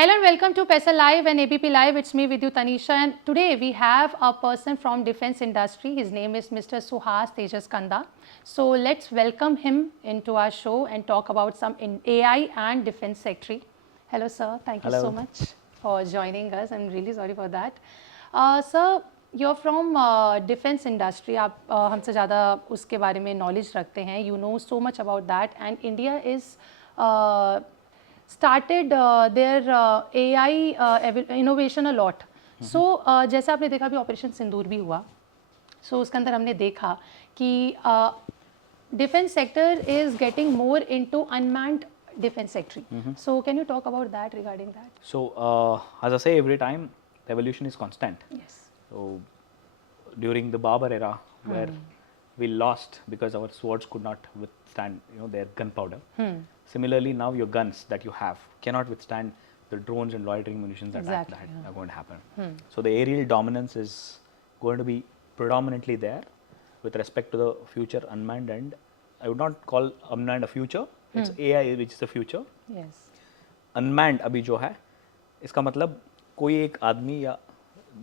Hello and welcome to PESA Live and ABP Live. It's me with you, Tanisha, and today we have a person from defense industry. His name is Mr. Suhas Tejas Kanda. So let's welcome him into our show and talk about some in AI and defense sector. Hello, sir. Thank you so much for joining us. I'm really sorry for that. Sir, you're from defense industry. आप हमसे ज़्यादा उसके बारे में knowledge रखते हैं. You know so much about that, and India is started their AI innovation a lot. So जैसे आपने देखा भी ऑपरेशन सिंदूर भी हुआ, so उसके अंदर हमने देखा कि defense sector is getting more into unmanned defense sector. So can you talk about that regarding that? So as I say every time, the evolution is constant. Yes. So during the Babur era, where we lost because our swords could not withstand, their gunpowder. Similarly, now your guns that you have cannot withstand the drones and loitering munitions that are going to happen. So the aerial dominance is going to be predominantly there with respect to the future unmanned, and I would not call unmanned a future. It's AI which is the future. Yes. Unmanned अभी जो है, इसका मतलब कोई एक आदमी या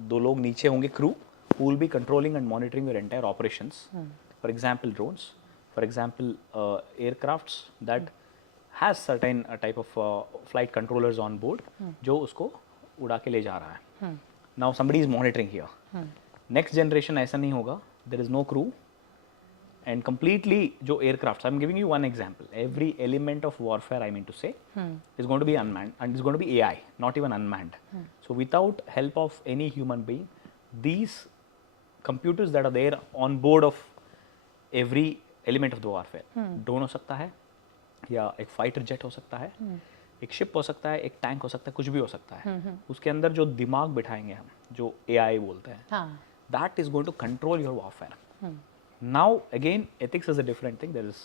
दो लोग नीचे होंगे crew who will be controlling and monitoring your entire operations. For example, drones. For example, aircrafts that has certain type of flight controllers on board जो उसको उड़ा के ले जा रहा है. Now somebody is monitoring here. Next generation ऐसा नहीं होगा. There is no crew and completely जो aircrafts. I'm giving you one example. Every element of warfare, I mean to say, is going to be unmanned and is going to be AI, not even unmanned. So without help of any human being, these computers that are there on board of every element of the warfare, drone हो सकता है, या एक fighter jet हो सकता है, एक ship हो सकता है, एक टैंक हो सकता है, कुछ भी हो सकता है. उसके अंदर जो दिमाग बिठाएंगे हम, जो AI बोलते हैं, that is going to control your warfare. Now again, ethics is a different thing. There is,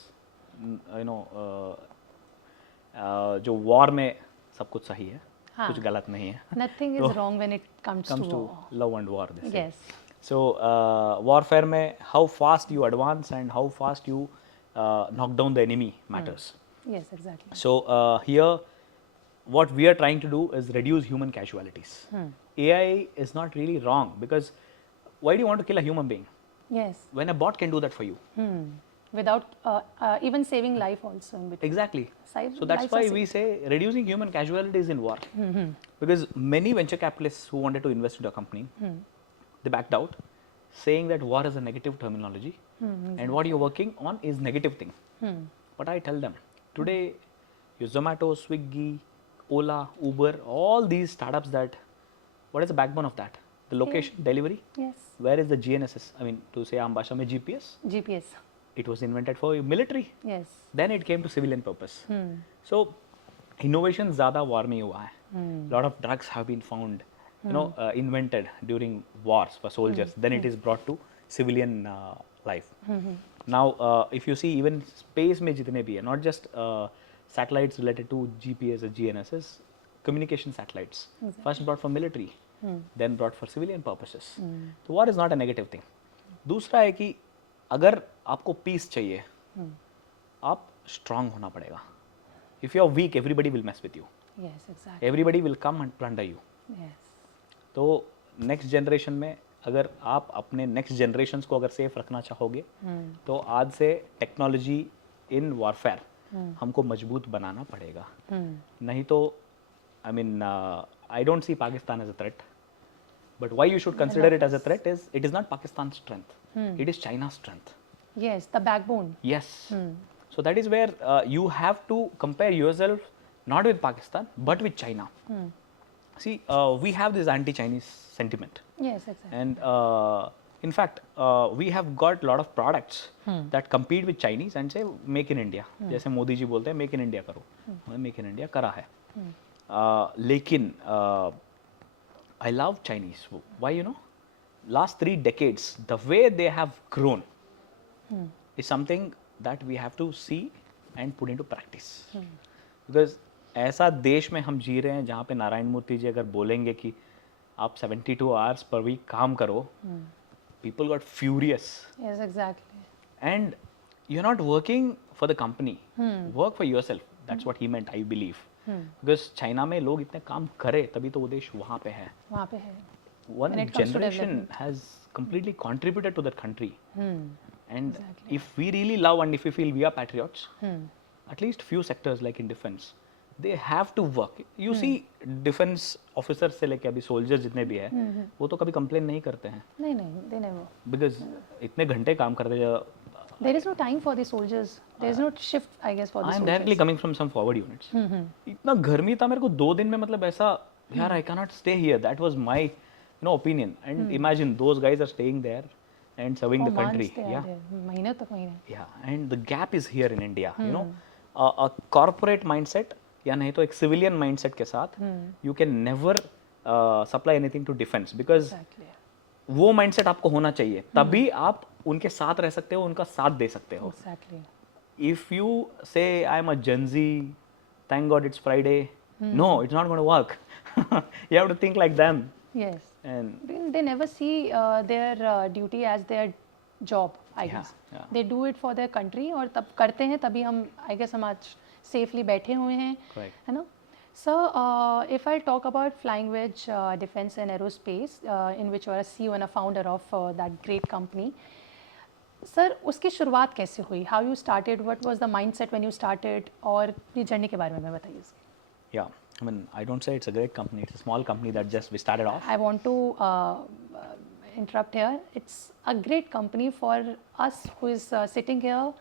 जो war में सब कुछ सही है, कुछ गलत नहीं है. Nothing is wrong when it comes to war. Love and war. Yes. So warfare में how fast you advance and how fast you knock down the enemy matters. Yes, exactly. So here, what we are trying to do is reduce human casualties. AI is not really wrong, because why do you want to kill a human being Yes. when a bot can do that for you? Without even saving life also in between. Exactly. Save So that's lives why are we say reducing human casualties in war. Because many venture capitalists who wanted to invest in a company, they backed out, saying that war is a negative terminology and what you're working on is negative thing. But I tell them, today your Zomato, Swiggy, Ola, Uber, all these startups, that what is the backbone of that? The location, delivery. Yes. Where is the GNSS? I mean, to say आम भाषा में GPS. GPS. It was invented for military. Yes. Then it came to civilian purpose. So innovation ज़्यादा war में हुआ है. Lot of drugs have been found, invented during wars for soldiers. Then it is brought to civilian life. Now, if you see even space में जितने भी है, not just satellites related to GPS or GNSS, communication satellites. First brought for military, then brought for civilian purposes. So war is not a negative thing. दूसरा है कि अगर आपको peace चाहिए, आप strong होना पड़ेगा. If you are weak, everybody will mess with you. Yes, exactly. Everybody will come and plunder you. Yes. तो next generation में अगर आप अपने next generations को अगर safe रखना चाहोगे, तो आज से technology in warfare हमको मजबूत बनाना पड़ेगा. नहीं तो, I mean, I don't see Pakistan as a threat. But why you should consider it as a threat is, it is not Pakistan's strength. It is China's strength. Yes, the backbone. Yes. So that is where you have to compare yourself not with Pakistan but with China. See, we have this anti-Chinese sentiment. Yes, exactly. And in fact, we have got a lot of products that compete with Chinese and say make in India. जैसे मोदी जी बोलते हैं make in India करो, make in India करा है. लेकिन I love Chinese. Why, last 3 decades, the way they have grown is something that we have to see and put into practice. Because ऐसा देश में हम जी रहे हैं जहाँ पे नारायण मूर्ति जी अगर बोलेंगे कि आप 72 hours per week काम करो, people got furious. Yes, exactly. And you're not working for the company. Work for yourself. That's what he meant, I believe. Because China में लोग इतने काम करे तभी तो वो देश वहाँ पे है. वहाँ पे है. One When it comes to generation development. has completely contributed to that country. Hmm. And Exactly. if we really love and if we feel we are patriots, Hmm. at least few sectors like in defense, they have to work. You see, defense officers से लेके अभी soldiers जितने भी हैं, वो तो कभी complain नहीं करते हैं. नहीं नहीं, they never. Because इतने घंटे काम करते हैं. There is no time for the soldiers. There is no shift, I guess, for the I am soldiers. directly coming from some forward units. इतना गर्मी था मेरे को 2 दिन में मतलब ऐसा यार I cannot stay here. That was my opinion. And imagine those guys are staying there and serving For the country. months they are there. महीने तक महीने. Yeah, and the gap is here in India. You know, a corporate mindset या नहीं तो एक civilian mindset के साथ you can never supply anything to defense because Exactly. वो mindset आपको होना चाहिए. तभी आप उनके साथ रह सकते हो, उनका साथ दे सकते हो. Exactly. If you say I'm a Gen Z, thank God it's Friday. No, it's not going to work. You have to think like them. Yes. And They never see their duty as their job, I Yeah, guess. yeah. They do it for their country और तब करते हैं तभी हम I guess हम आज safely बैठे हुए हैं, Correct. है ना? So if I talk about Flying Wedge Defense and Aerospace, in which you are a CEO and a founder of that great company, sir उसकी शुरुआत कैसे हुई? How you started? What was the mindset when you started? और अपनी journey के बारे में हमें बताइए. yeah, I mean, I don't say it's a great company. It's a small company that just we started off. I want to interrupt here. It's a great company for us who is sitting here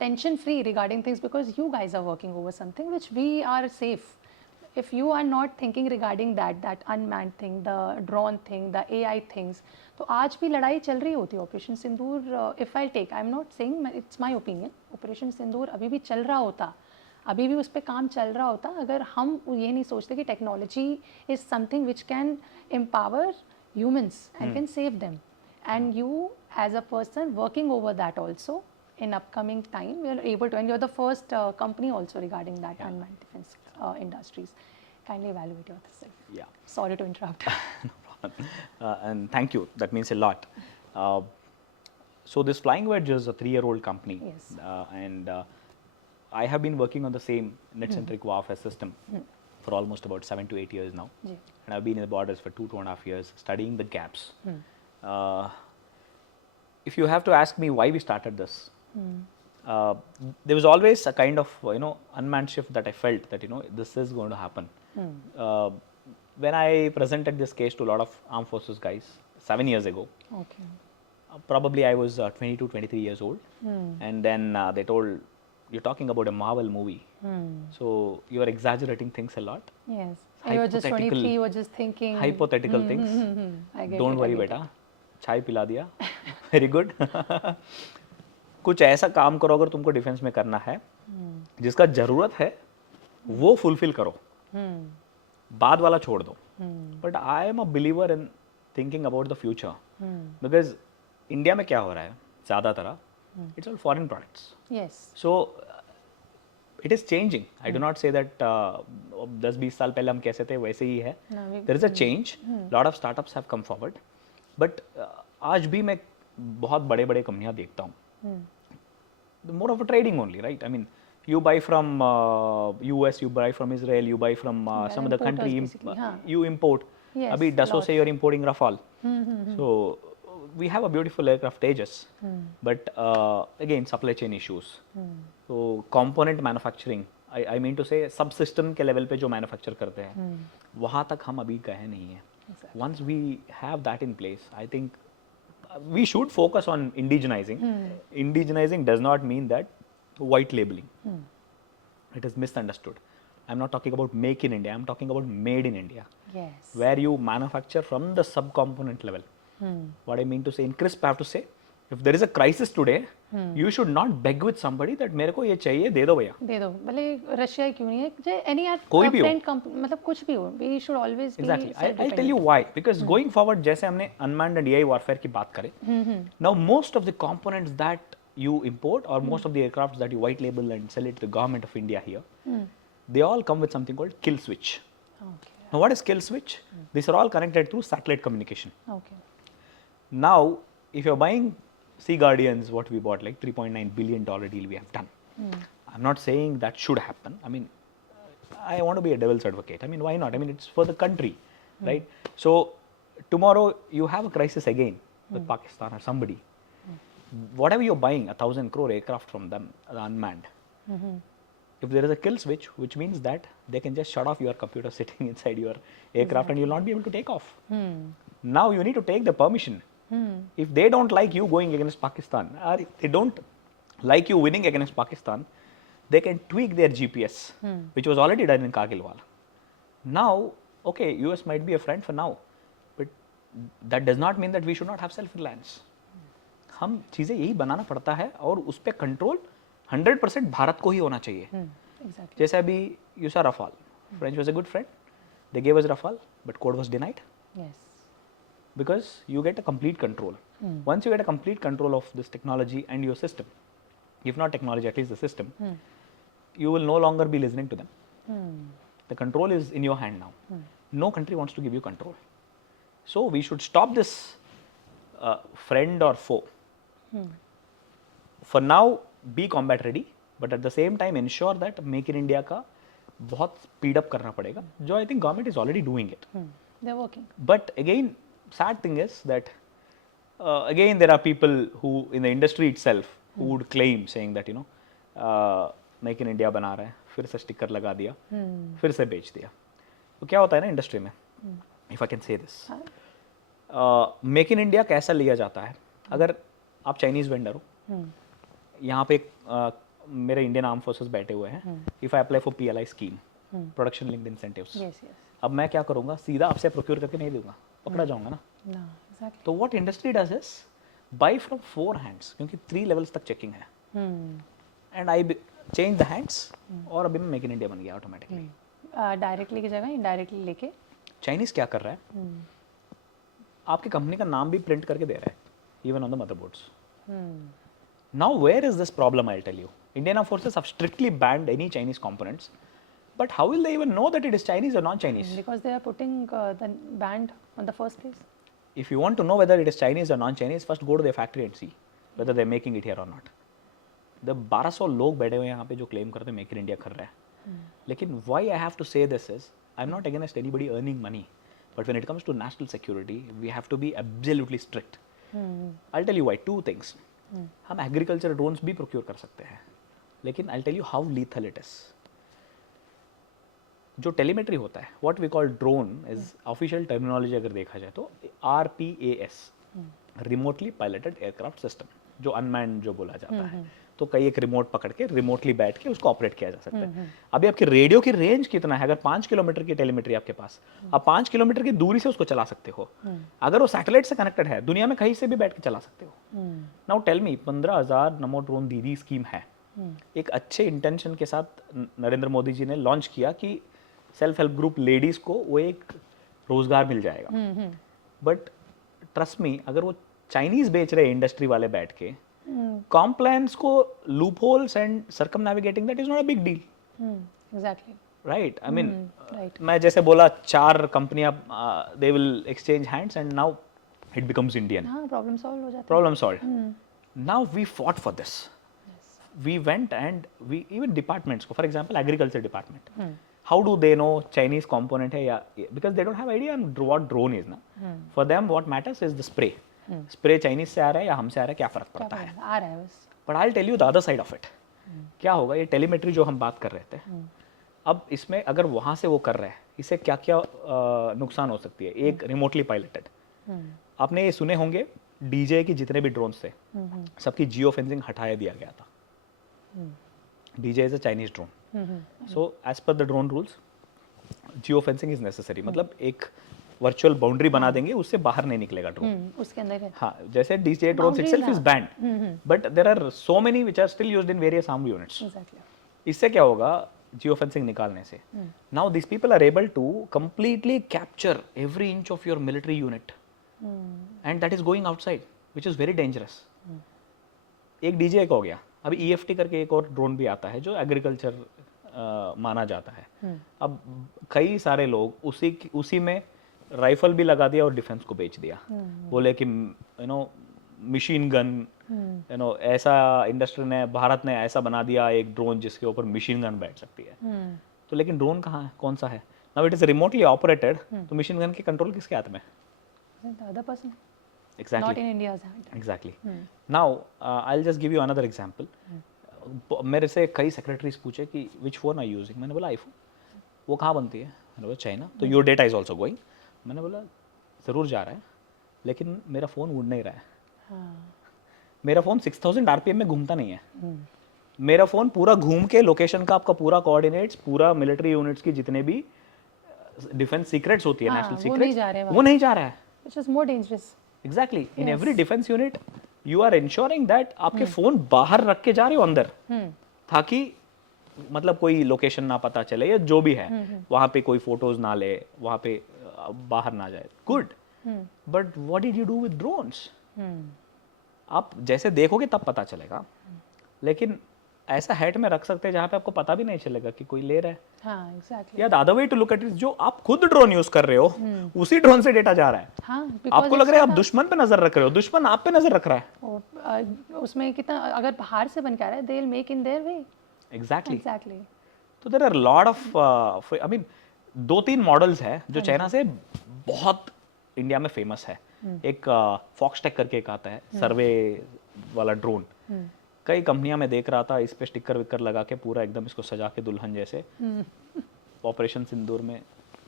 tension free regarding things because you guys are working over something which we are safe. If you are not thinking regarding that unmanned thing, the drone thing, the AI things, तो आज भी लड़ाई चल रही होती है. Operation Sindoor, if I take, I'm not saying it's my opinion. Operation Sindoor अभी भी चल रहा होता, अभी भी उस पर काम चल रहा होता अगर हम ये नहीं सोचते कि technology is something which can empower humans and can save them and you as a person working over that also in upcoming time we are able to, and you're the first company also regarding that unmanned defense industries. Kindly evaluate yourself. Yeah. Sorry to interrupt. No problem. And thank you. That means a lot. So this Flying Wedge is a 3-year-old company. Yes. And I have been working on the same net-centric warfare system for almost about 7 to 8 years now. जी. And I've been in the borders for 2.5 years studying the gaps. If you have to ask me why we started this, there was always a kind of unmanned shift that I felt that this is going to happen. When I presented this case to a lot of armed forces guys 7 years ago, Okay. probably I was 22, 23 years old, and then they told, you're talking about a Marvel movie, so you're exaggerating things a lot. Yes. And you were just 23, you were just thinking. Hypothetical things. I get Don't it, I worry get बेटा, चाय पिला दिया. Very good. कुछ ऐसा काम करो अगर तुमको डिफेंस में करना है जिसका जरूरत है वो फुलफिल करो, बाद वाला छोड़ दो. But I am a believer in thinking about the future because India में क्या हो रहा है ज़्यादातर it's all foreign products. Yes. So it is changing. I do not say that 10-20 साल पहले हम कैसे थे वैसे ही है. No, there is a change. Lot of startups have come forward. But आज भी मैं बहुत बड़े बड़े कंपनियां देखता हूँ. More of a trading only, right? I mean, you buy from US, you buy from Israel, you buy from some other country, importers basically, हाँ. you import. Yes, अभी Dassault lot. से you're importing Rafale. So we have a beautiful aircraft Tejas, but again supply chain issues. So component manufacturing, I mean to say subsystem के level पे जो manufacture करते हैं, वहाँ तक हम अभी गए नहीं हैं. Once we have that in place, I think we should focus on indigenizing. Indigenizing does not mean that white labeling. It is misunderstood. I'm not talking about make in India. I'm talking about made in India, Yes. where you manufacture from the subcomponent level. What I mean to say, in crisp, I have to say, if there is a crisis today, you should not beg with somebody that मेरे को ये चाहिए दे दो भैया. दे दो भले Russia क्यों नहीं है, जे एनी कोई भी हो. फ्रेंड मतलब कुछ भी हो, we should always be Exactly. I'll tell you why. Because going forward, जैसे हमने unmanned and AI warfare की बात करें, now most of the components that you import or most of the aircrafts that you white label and sell it to the government of India here, they all come with something called kill switch. Okay. Now what is kill switch? These are all connected through satellite communication. Okay. Now, if you're buying Sea Guardians, what we bought, like $3.9 billion deal we have done. I'm not saying that should happen. I mean, I want to be a devil's advocate. I mean, why not? I mean, it's for the country, right? So tomorrow you have a crisis again with Pakistan or somebody. Whatever you're buying, 1,000 crore aircraft from them, unmanned. If there is a kill switch, which means that they can just shut off your computer sitting inside your aircraft and you'll not be able to take off. Now you need to take the permission. If they don't like you going against Pakistan, or if they don't like you winning against Pakistan, they can tweak their GPS, which was already done in Kargilwala. Now, okay, US might be a friend for now, but that does not mean that we should not have self-reliance. हम चीज़ें यही बनाना पड़ता है और उस पर control 100% Bharat को ही होना चाहिए. Exactly. जैसे अभी यू सा Rafale, French was a good friend, they gave us Rafale but code was denied Yes. because you get a complete control. Once you get a complete control of this technology and your system, if not technology, at least the system, you will no longer be listening to them. The control is in your hand now. No country wants to give you control. So we should stop this friend or foe. For now, be combat ready, but at the same time ensure that Make in India का बहुत speed up करना पड़ेगा, जो I think government is already doing it. They're working. But again, sad thing is that again there are people who in the industry itself who would claim saying that Make in India बना रहे हैं, फिर से sticker लगा दिया, फिर से बेच दिया. तो क्या होता है ना इंडस्ट्री में, if I can say this, make in India कैसा लिया जाता है? अगर आप चाइनीज वेंडर हो, यहाँ पे मेरे इंडियन आर्म फोर्सेस बैठे हुए हैं, if I apply for PLI scheme, production linked incentives, Yes, yes. अब मैं क्या करूँगा? सीधा आपसे प्रोक्योर करके नहीं दूंगा, पकड़ा जाऊंगा ना. No, exactly. तो what industry does is by from 4 hands, क्योंकि 3 लेवल्स तक चेकिंग है. And I change the hands और अभी मेक इन इंडिया बन गया ऑटोमेटिकली. डायरेक्टली की जगह इनडायरेक्टली लेके. चाइनीज क्या कर रहा है? आपकी कंपनी का नाम भी प्रिंट करके दे रहा है, even on the motherboards. Now where is this problem? I tell you, Indian armed forces have strictly banned any Chinese components, but how will they even know that it is Chinese or non-Chinese? Because they are putting the band on the first place. If you want to know whether it is Chinese or non-Chinese, first go to their factory and see whether they are making it here or not. The 1200 लोग बैठे हुए हैं यहाँ पे जो claim करते हैं make in India कर रहा है. लेकिन why I have to say this is, I'm not against anybody earning money, but when it comes to national security, we have to be absolutely strict. I'll tell you why. 2 things. हम agriculture drones भी procure कर सकते हैं, लेकिन I'll tell you how lethal it is. जो telemetry होता है, what we call drone is official terminology अगर देखा जाए तो RPAS, remotely piloted aircraft system, जो अनमैन जो बोला जाता है. तो कई एक रिमोट पकड़ के रिमोटली बैठ के उसको ऑपरेट किया जा सकता है. अभी आपके रेडियो की रेंज कितना है? अगर 5 किलोमीटर की टेलीमेट्री आपके पास, आप 5 किलोमीटर की दूरी से उसको चला सकते हो. अगर वो सैटेलाइट से कनेक्टेड है, दुनिया में कहीं से भी बैठ के चला सकते हो. नाउ टेल मी, 15,000 नमो ड्रोन दीदी स्कीम है, एक अच्छे इंटेंशन के साथ नरेंद्र मोदी जी ने लॉन्च किया कि सेल्फ हेल्प ग्रुप लेडीज को वो एक रोजगार मिल जाएगा. बट ट्रस्ट मी, अगर वो चाइनीज बेच रहे इंडस्ट्री वाले बैठ के, कॉम्प्लायंस को loopholes and circumnavigating, that is not a big deal. Exactly. Right? I mean Right. मैं जैसे बोला 4 कंपनियां they will exchange hands and now it becomes Indian. हाँ, प्रॉब्लम सॉल्व हो जाता है. Problem solved. Now we fought for this. We went and we even departments को, for example agriculture department, how do they know Chinese component है या, because they don't have idea on what drone is ना. For them what matters is the spray. Spray Chinese से आ रहा है या हमसे आ रहा है, क्या फर्क क्या पड़ता है? पता, आ रहा है बस. But I'll tell you the other side of it. क्या होगा? ये टेलीमेट्री जो हम बात कर रहे थे, अब इसमें अगर वहाँ से वो कर रहे हैं, इससे क्या क्या नुकसान हो सकती है? एक, रिमोटली पायलटेड. आपने ये सुने होंगे DJI की जितने भी ड्रोन्स थे, सबकी जियो फेंसिंग हटाया दिया गया था. DJI is a Chinese drone. So as per the drone rules, geo fencing is necessary. मतलब एक वर्चुअल बाउंड्री बना देंगे, उससे बाहर नहीं निकलेगा ड्रोन. उसके अंदर है. हाँ, जैसे DJI drones itself is banned, but there are so many which are still used in various armed units. Exactly. इससे क्या होगा? जियो फेंसिंग निकालने से now these people are able to completely capture every inch of your military unit, and that is going outside, which is very dangerous. एक DJI का हो गया. अभी EFT करके एक और ड्रोन भी आता है जो एग्रीकल्चर माना जाता है. अब कई सारे लोग उसी में राइफल भी लगा दिया और डिफेंस को बेच दिया. बोले कि मशीन गन, ऐसा इंडस्ट्री ने, भारत ने ऐसा बना दिया एक ड्रोन जिसके ऊपर मशीन गन बैठ सकती है. तो लेकिन ड्रोन कहाँ है, कौन सा है? Now it is remotely operated, तो मशीन गन के कंट्रोल किसके हाथ में? The other person, exactly not in India's hand. Exactly now I will just give you another example. मेरे से कई सेक्रेटरीज पूछे कि विच फोन आर यूजिंग, मैंने बोला आईफोन. वो कहाँ बनती है? मैंने बोला चाइना. तो your data is also going. मैंने बोला ज़रूर जा रहा है, लेकिन मेरा फ़ोन उड़ नहीं रहा है. हाँ. मेरा फ़ोन 6000 आरपीएम में घूमता नहीं है. मेरा फ़ोन पूरा घूम के लोकेशन का आपका पूरा कोऑर्डिनेट्स, पूरा मिलिट्री यूनिट्स की जितने भी डिफेंस सीक्रेट्स होती है, हाँ, नेशनल वो नहीं जा रहे सीक्रेट्स, वो नहीं जा रहा है. Which is more dangerous. Exactly in every defence unit you are ensuring that आपके फ़ोन बाहर रख के जा रहे हो अंदर, ताकि मतलब कोई लोकेशन ना पता चले या जो भी है, वहाँ पे कोई फोटोज ना ले, वहाँ पे बाहर ना जाए. Good. But what did you do with drones? आप जैसे देखोगे तब पता चलेगा, लेकिन ऐसा हेड में रख सकते हैं जहाँ पे आपको पता भी नहीं चलेगा कि कोई ले रहा है. हाँ, exactly. या the other way to look at it, जो आप खुद ड्रोन यूज कर रहे हो उसी ड्रोन से डेटा जा रहा है. हाँ, because आपको लग रहा है it's आप दुश्मन पे नजर रख रहे हो, दुश्मन आप पे नजर रख रहा है. उसमें कितना अगर बाहर से बन के आ रहा है, they'll make in their way. Exactly. Exactly. तो there are lot of I mean 2-3 models है जो चाइना से बहुत इंडिया में फेमस है. एक फॉक्सटेक करके एक आता है सर्वे वाला ड्रोन. कई कंपनियां में देख रहा था, इस पे स्टिकर विकर लगा के पूरा एकदम इसको सजा के दुल्हन जैसे ऑपरेशन सिंदूर में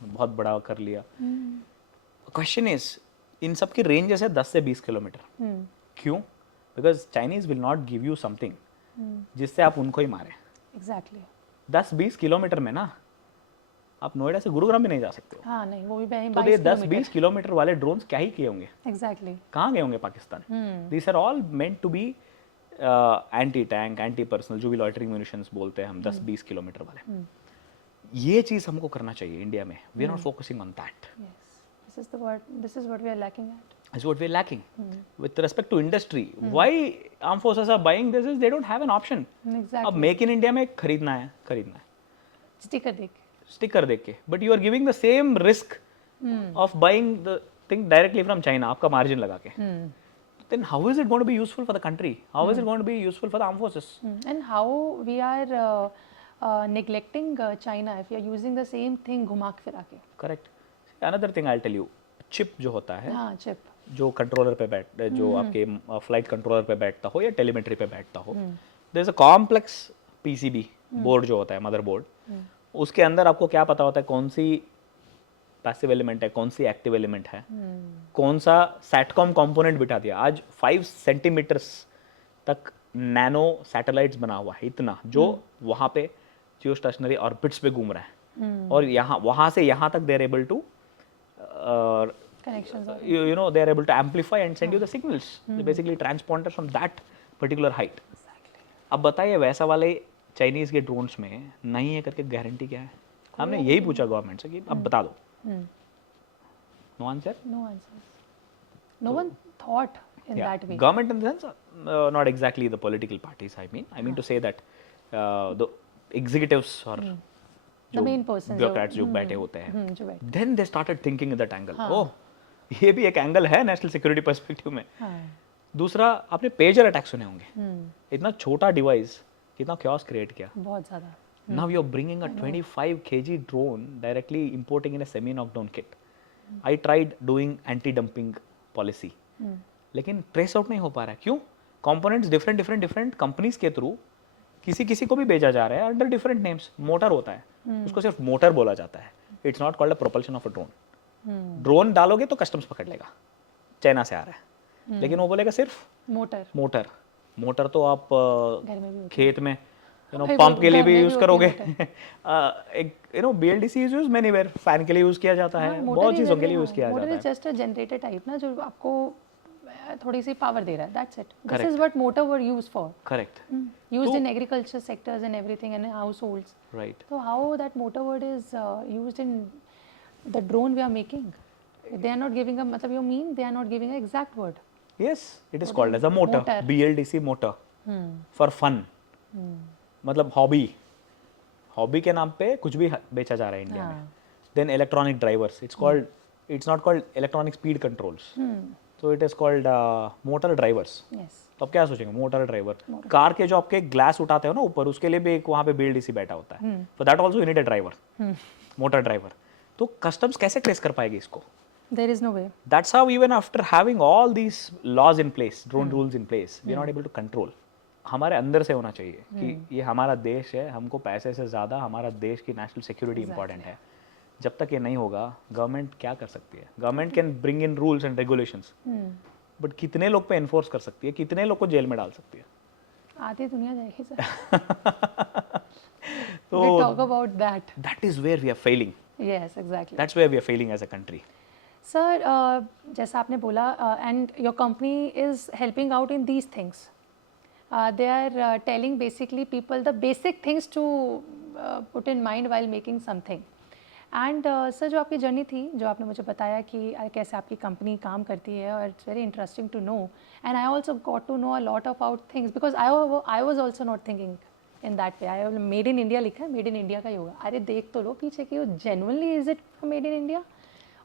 बहुत बड़ा कर लिया. क्वेश्चन इज, इन सब की रेंज है 10 से 20 किलोमीटर. क्यों? Because Chinese will not give you something जिससे आप उनको ही मारे. Exactly. 10-20 किलोमीटर में ना आप नोएडा से गुरुग्राम भी नहीं जा सकते हो. हाँ, नहीं, वो भी तो ये 10-20 किलोमीटर वाले ड्रोन्स क्या ही किए होंगे? Exactly. कहाँ गए होंगे Pakistan? These are all meant to be anti tank, anti personnel, जो भी लॉइटरिंग म्यूनिशंस बोलते हैं हम, 10-20 किलोमीटर वाले. ये चीज हमको करना चाहिए इंडिया में. We are not focusing on that. Yes. This is the word. This is what we are lacking at. Is what we are lacking. With respect to industry, why armed forces are buying this is they don't have an option. Exactly. अब make in India में खरीदना है. Sticker देख के. Sticker देख के, but you are giving the same risk of buying the thing directly from China, आपका margin लगा के. then how is it going to be useful for the country? How is it going to be useful for the armed forces? And how we are neglecting China if we are using the same thing घुमा के फिरा के. Correct. Another thing I'll tell you, chip जो होता है, हाँ, chip. जो controller पे बैठ, जो आपके फ्लाइट कंट्रोलर पे बैठता हो या टेलीमेट्री पे बैठता हो, there is a complex PCB board जो होता है, मदरबोर्ड. उसके अंदर आपको क्या पता होता है कौन सी पैसिव एलिमेंट है, कौन सी एक्टिव एलिमेंट है, कौन सा सैटकॉम कंपोनेंट बिठा दिया. आज 5 सेंटीमीटर्स तक नैनो सैटेलाइट्स बना हुआ है, इतना, जो वहाँ पे जियो स्टेशनरी ऑर्बिट्स पे घूम रहा है. और यहाँ वहाँ से यहाँ तक they are able to Connections. you know they are able to amplify and send you the signals. They basically transponders from that particular height. अब बताइए वैसा वाले चाइनीज के ड्रोन्स में नहीं है करके गारंटी क्या है? हमने यही पूछा गवर्नमेंट से कि अब बता दो. No answer. No answers. No one thought in that way. Government in the sense, not exactly the political parties. I mean to say that the executives or The main person. bureaucrats जो बैठे होते हैं, जो बैठे. then they started thinking in that angle. Oh, ये भी एक angle है नेशनल सिक्योरिटी पर्सपेक्टिव में. दूसरा, आपने पेजर अटैक सुने होंगे. इतना छोटा डिवाइस कितना chaos क्रिएट किया. बहुत ज़्यादा. Now you're bringing a 25 kg drone directly importing in a semi-knockdown kit. I tried doing anti-dumping policy. लेकिन ट्रेस आउट नहीं हो पा रहा है. क्यों? कंपोनेंट्स डिफरेंट कंपनीज के थ्रू किसी को भी भेजा जा रहा है अंडर डिफरेंट नेम्स. मोटर होता है, उसको सिर्फ मोटर बोला जाता है. It's not called a propulsion of a drone. Drone डालोगे तो कस्टम्स पकड़ लेगा, चाइना से आ रहा है, लेकिन वो बोलेगा सिर्फ मोटर तो आप घर में भी खेत में भाई पंप वो के लिए घर भी में यूज भी करोगे. होती है एक BLDC इज यूज मेनीवेयर, फैन के लिए यूज किया जाता है, बहुत चीजों के लिए यूज किया जाता मोटर है. Is just a generator type ना, जो आपको थोड़ी सी पावर दे रहा है. That's it. This is what motor were used for. Correct. Used in agriculture sectors and everything and households. Right. So how that motor word is used in the drone we are making? They are not giving a, मतलब you mean they are not giving an exact word. Yes, it is called as a motor. BLDC motor for fun. मतलब hobby के नाम पे कुछ भी बेचा जा रहा है इंडिया में. Then electronic drivers, it's not called electronic speed controls. तो it is called motor drivers. Yes. तो अब क्या सोचेंगे, मोटर ड्राइवर. कार के जो आपके ग्लास उठाते हो ना ऊपर, उसके लिए भी एक वहाँ पे BLDC बैठा होता है. For that also you need a driver, motor driver. तो कस्टम्स कैसे ट्रेस कर पाएगी इसको? There is no way. That's how even after having all these laws in place, drone rules in place, we are not able to control. हमारे अंदर से होना चाहिए कि ये हमारा देश है, हमको पैसे से ज़्यादा हमारा देश की नेशनल सिक्योरिटी इंपॉर्टेंट है. जब तक ये नहीं होगा, गवर्नमेंट क्या कर सकती है? Government can bring in rules and regulations, but कितने लोग पे एनफोर्स कर सकती है, कितने लोग को जेल में डाल सकती है? आधी दुनिया जाएगी सर. तो We talk about that. that is where we are failing. Yes, exactly. That's where we are failing as a country. Sir, जैसा आपने बोला, and your company is helping out in these things. They are telling basically people the basic things to put in mind while making something. And sir जो आपकी journey थी, जो आपने मुझे बताया कि कैसे आपकी कंपनी काम करती है, और it's very interesting to know. And I also got to know a lot about things because I was also not thinking in that way. I made in India लिखा है, मेड इन इंडिया का ही होगा. अरे देख तो लो पीछे कि वो genuinely is it made in India.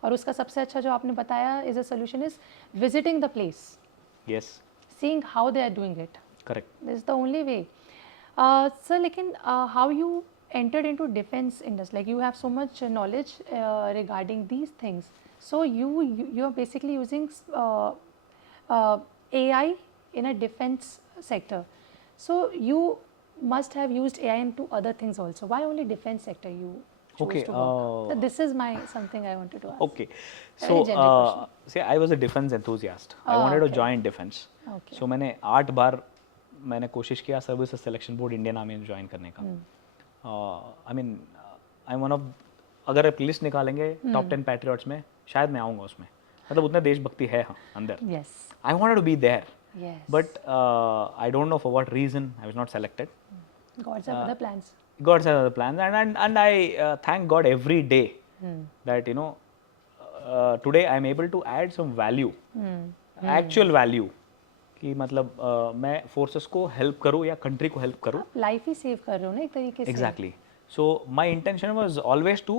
और उसका सबसे अच्छा जो आपने बताया is a solution is visiting the place, Yes, seeing how they are doing it. correct. This is the only way. Sir, लेकिन how you entered into defense industry? Like you have so much knowledge regarding these things. So you are basically using AI in a defense sector. So you must have used AI into other things also. Why only defense sector you chose Okay, to work? So this is my something I wanted to ask. Okay, Very so generic question. see, I was a defense enthusiast. I wanted to okay. join defense. Okay. So मैंने 8 बार मैंने कोशिश किया services selection board Indian army में join करने का. I mean I am one of, अगर आप list निकालेंगे टॉप 10 पैट्रियट्स में, शायद मैं आऊँगा उसमें. मतलब उतना देशभक्ति है अंदर. Yes. I wanted to be there, Yes. But I don't know for what reason I was not selected. God's have other plans. God has other plans, and I thank God every day that today I am able to add some value, actual value, कि मतलब मैं forces को help करूँ या country को help करूँ. आप life ही save कर रहे हो ना एक तरीके से. Exactly. So my intention was always to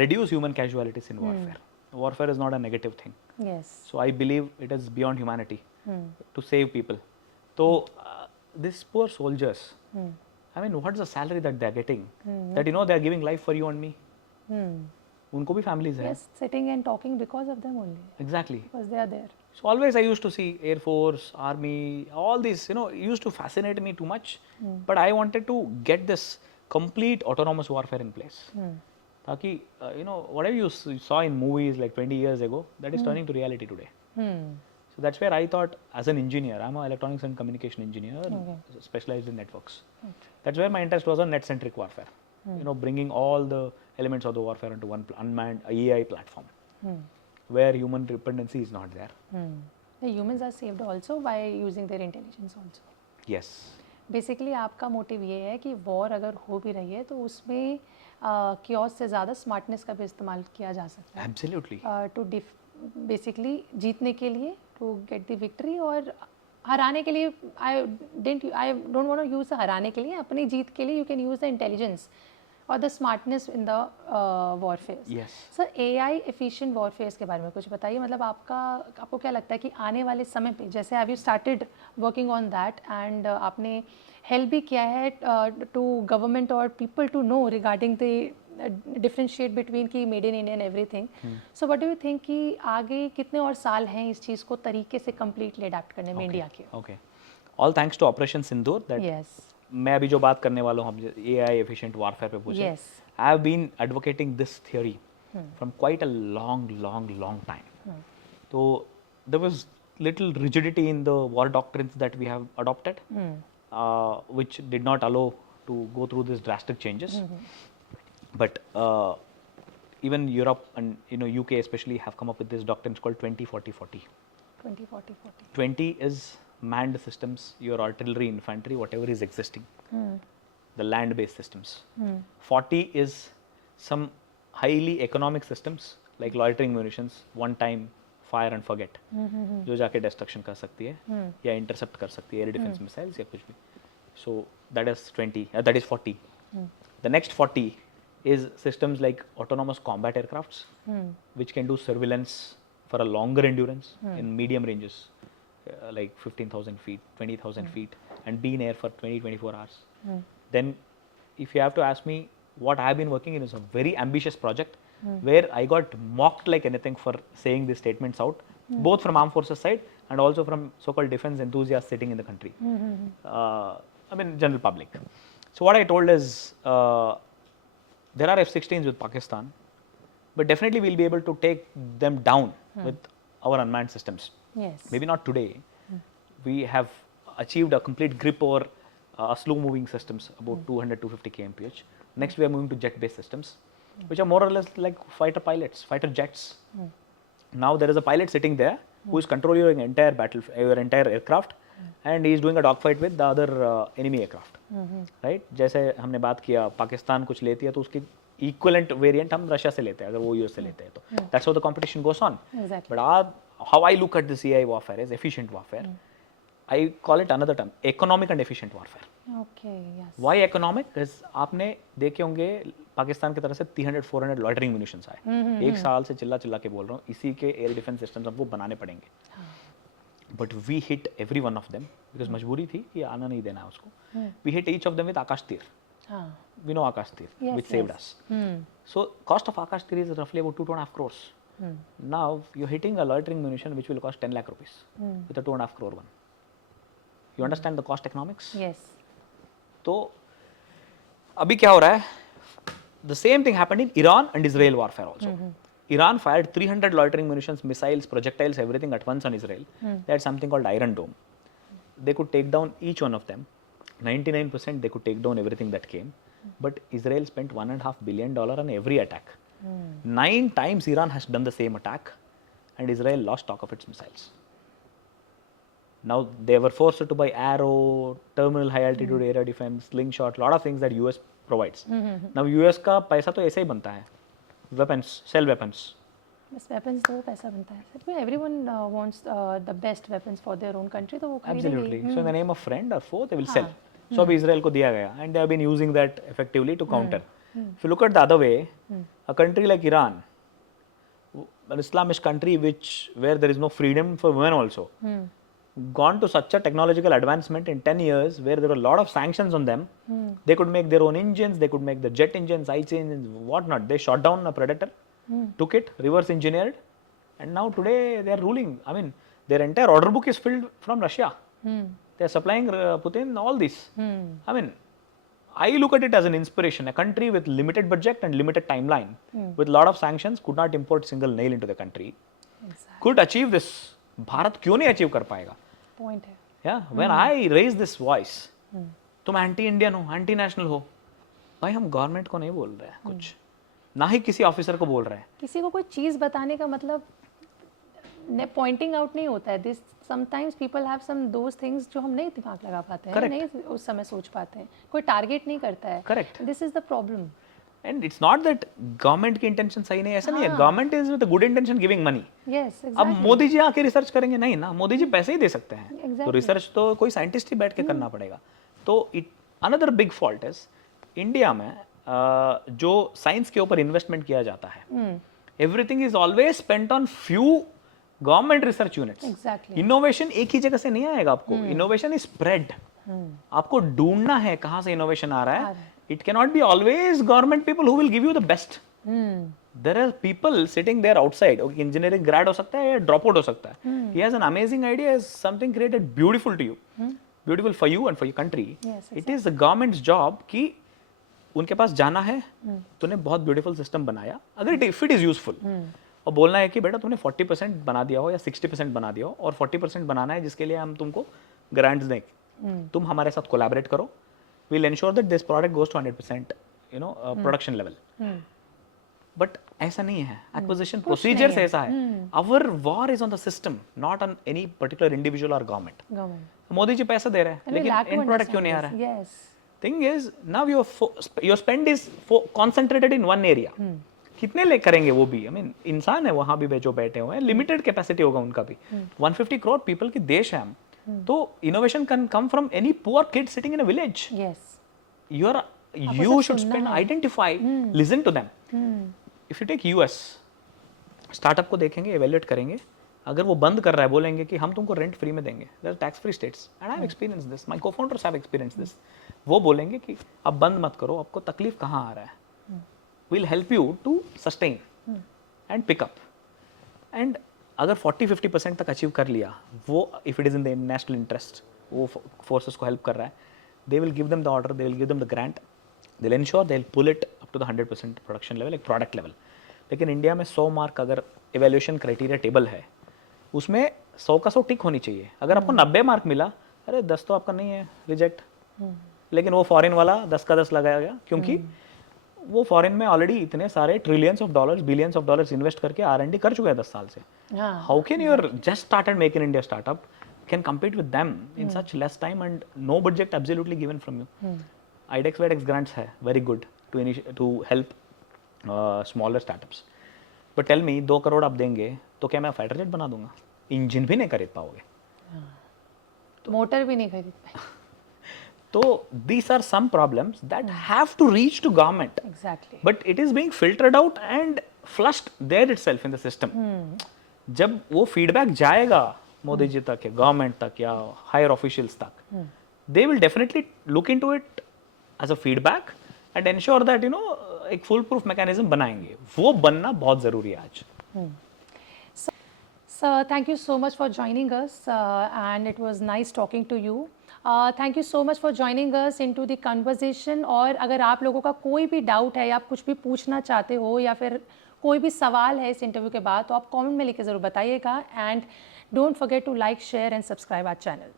reduce human casualties in warfare. Warfare is not a negative thing. Yes. So I believe it is beyond humanity to save people. So these poor soldiers, I mean, what's the salary that they are getting? That they are giving life for you and me. उनको भी families हैं. Yes, sitting and talking because of them only. Exactly. Because they are there. So always I used to see Air Force, Army, all these, used to fascinate me too much. But I wanted to get this complete autonomous warfare in place. ताकि, whatever you saw in movies like 20 years ago, that is turning to reality today. So that's where I thought, as an engineer, I'm an electronics and communication engineer, specialized in networks. That's where my interest was on net-centric warfare. Bringing all the elements of the warfare into one unmanned AI platform, where human dependency is not there. The humans are saved also by using their intelligence also. Yes. Basically आपका motive ये है कि war अगर हो भी रही है तो उसमें क्योस से ज़्यादा स्मार्टनेस का भी इस्तेमाल किया जा सकता है. Absolutely. टू बेसिकली जीतने के लिए, टू गेट द विक्ट्री, और हराने के लिए I don't want to use हराने के लिए, अपनी जीत के लिए you can use the intelligence और the smartness in the warfare. Yes. Sir AI efficient warfares के बारे में कुछ बताइए. मतलब आपको क्या लगता है कि आने वाले समय पे, जैसे have you started working on that and आपने हेल्प भी किया है टू गवर्नमेंट और people to know regarding the differentiate between की made in India and everything. So what do you think कि आगे कितने और साल हैं इस चीज़ को तरीके से कम्प्लीटली अडेप्ट करने में इंडिया के? Okay. All thanks to Operation Sindoor that yes. मैं अभी जो बात करने वाला हूँ AI efficient warfare पे पूछे. Yes. I have been advocating this theory from quite a long time. So there was little rigidity in the war doctrines that we have adopted, which did not allow to go through these drastic changes. But even Europe and UK especially have come up with this doctrine called 20-40-40. 20-40-40. 20 is manned systems, your artillery, infantry, whatever is existing, the land-based systems. 40 is some highly economic systems like loitering munitions, one-time fire and forget, जो जाके destruction कर सकती है या intercept कर सकती है air defense missiles या कुछ भी. So that is 20, that is 40. The next 40 is systems like autonomous combat aircrafts, which can do surveillance for a longer endurance in medium ranges, like 15,000 feet, 20,000 feet, and be in air for 20-24 hours. Then, if you have to ask me, what I have been working in is a very ambitious project where I got mocked like anything for saying these statements out, both from armed forces side and also from so-called defense enthusiasts sitting in the country. I mean, general public. So what I told is, there are F-16s with Pakistan, but definitely we'll be able to take them down with our unmanned systems. Yes. Maybe not today. We have achieved a complete grip over slow-moving systems, about 200-250 kmph. Next, we are moving to jet-based systems, which are more or less like fighter pilots, fighter jets. Now there is a pilot sitting there who is controlling your entire your entire aircraft, and he is doing a dogfight with the other enemy aircraft. Right? जैसे हमने बात किया, पाकिस्तान कुछ लेती है तो उसकी equivalent variant हम रशिया से लेते हैं, अगर वो यूएस से लेते हैं तो. That's how the competition goes on. Exactly. But how I look at the CI warfare is efficient warfare. I call it another term, economic and efficient warfare. Okay, yes. Why economic? Because आपने देखे होंगे पाकिस्तान की तरफ से 300-400 loitering munitions आए. एक साल से चिल्ला चिल्ला के बोल रहा हूँ, इसी के एयर डिफेंस सिस्टम्स हमको बनाने पड़ेंगे. But we hit every one of them because मजबूरी थी कि आना नहीं देना है उसको. We hit each of them with Akash Teer. We know Akash Tir, which saved us. So cost of Akash Tir is roughly about 2.5 crores. Now you're hitting a loitering munition which will cost 10 lakh rupees with a 2.5 crore one. You understand the cost economics? Yes. तो अभी क्या हो रहा है? The same thing happened in Iran and Israel warfare also. Iran fired 300 loitering munitions, missiles, projectiles, everything at once on Israel. They had something called Iron Dome. They could take down each one of them. 99% they could take down everything that came. But Israel spent $1.5 billion on every attack. 9 times Iran has done the same attack, and Israel lost stock of its missiles. Now they were forced to buy Arrow, terminal high altitude area defense, slingshot, lot of things that US provides. Now US का पैसा तो ऐसे ही बनता है. Weapons, sell weapons. बस weapons तो पैसा बनता है. Everyone wants the best weapons for their own country, तो वो खरीदेंगे. Absolutely. So in the name of friend or foe, they will sell. So अभी Israel को दिया गया, and they have been using that effectively to counter. If you look at the other way, a country like Iran, an Islamist country where there is no freedom for women also, gone to such a technological advancement in 10 years where there were a lot of sanctions on them. They could make their own engines, they could make the jet engines, IC engines, whatnot. They shot down a Predator, took it, reverse engineered, and now today they are ruling. I mean, their entire order book is filled from Russia. They are supplying Putin all this. I mean, I look at it as an inspiration. A country with limited budget and limited timeline, with a lot of sanctions, could not import single nail into the country. Exactly. Could achieve this. Bharat क्यों नहीं achieve कर पाएगा? Point है. Yeah, when I raise this voice, तुम anti Indian हो, anti national हो, भाई हम गवर्नमेंट को नहीं बोल रहे हैं कुछ, ना ही किसी ऑफिसर को बोल रहे हैं. किसी को कोई चीज बताने का मतलब पॉइंटिंग आउट नहीं होता है. This sometimes people have some those things जो हम नहीं दिमाग लगा पाते हैं, नहीं उस समय सोच पाते हैं, कोई टारगेट नहीं करता है. Correct. This is the problem. And it's not that government की इंटेंशन सही नहीं है, ऐसा नहीं है. Government is with good intention giving money. Yes, अब मोदी जी आके रिसर्च करेंगे नहीं ना, मोदी जी पैसे ही दे सकते हैं. Exactly. तो रिसर्च तो कोई साइंटिस्ट ही बैठ के करना पड़ेगा. तो another big fault is India में जो साइंस के ऊपर इन्वेस्टमेंट किया जाता है, everything is always spent on few government research units. Exactly. Innovation एक ही जगह से नहीं आएगा आपको. Innovation is spread. आपको ढूंढना है कहाँ से इनोवेशन आ रहा है. It can not be always government people who will give you the best. There are people sitting there outside. Okay, engineering grade हो सकता है या ड्रॉप आउट हो सकता है. He has an amazing idea, is something created beautiful to you, beautiful for you and for your country. It is the government's job कि उनके पास जाना है, तूने बहुत ब्यूटीफुल सिस्टम बनाया, अगर इफ इट इज यूजफुल, और बोलना है कि बेटा तूने 40% बना दिया हो या 60% बना दिया हो, और 40% बनाना है जिसके लिए हम तुमको ग्रांट्स दें, तुम हमारे साथ कोलैबोरेट करो, we'll ensure that this product goes to 100% production level. But ऐसा नहीं है. एक्विजिशन प्रोसीजर ऐसा है. Our war is on the system, not on any particular individual और गवर्नमेंट. मोदी जी पैसा दे रहे हैं, लेकिन एंड प्रोडक्ट क्यों नहीं आ रहा है? Thing is now your spend is concentrated in one area. कितने ले करेंगे वो भी? आई मीन इंसान है वहां भी जो बैठे हुए हैं, लिमिटेड कैपेसिटी होगा उनका भी. 150 करोड़ पीपल की देश है हम. तो innovation can come from any poor kid sitting in a village. You should spend, identify, listen to them. If you take US, startup को देखेंगे, एवेल्यूएट करेंगे, अगर वो बंद कर रहा है बोलेंगे कि हम तुमको रेंट फ्री में देंगे, there tax free states and I have experience this, my co-founders have experience this, वो बोलेंगे कि अब बंद मत करो, आपको तकलीफ कहाँ आ रहा है, will help you to sustain and pick up. And अगर 40-50% तक अचीव कर लिया वो, if it is in the national interest, वो फोर्सेस को हेल्प कर रहा है, they will give them the order, they will give them the grant, they will ensure, they will pull it up to the 100% production level, एक product level. लेकिन India में 100 mark अगर evaluation criteria table है, उसमें 100 का 100 टिक होनी चाहिए। अगर आपको 90 मार्क मिला, अरे 10 तो आपका नहीं है, रिजेक्ट। लेकिन वो फॉरेन वाला 10 का 10 लगाया गया, क्योंकि वो फॉरेन में ऑलरेडी इतने सारे trillions of dollars, billions of dollars invest करके R&D कर चुका है 10 साल से। How can you're just started make in India startup can compete with them in such less time and no budget absolutely given from you? IDEX WIDEX grants hai very good to help smaller startups, but tell me 2 crore आप देंगे तो क्या मैं fighter jet बना दूंगा? Engine भी नहीं खरीद पाओगे, मोटर भी नहीं खरीद पाए। तो these are some problems that have to reach to government, exactly. but it is being filtered out and flushed there itself in the system. जब वो फीडबैक जाएगा मोदी जी तक या गवर्नमेंट तक या हायर ऑफिशियल्स तक, they will definitely look into it as a feedback and ensure that you know एक foolproof mechanism बनाएंगे। वो बनना बहुत जरूरी है आज। Sir, thank you so much for joining us, and it was nice talking to you. Thank you so much for joining us into the conversation. और अगर आप लोगों का कोई भी डाउट है या आप कुछ भी पूछना चाहते हो या फिर कोई भी सवाल है इस इंटरव्यू के बाद, तो आप कमेंट में लिख के ज़रूर बताइएगा, and don't forget to like, share and subscribe our channel.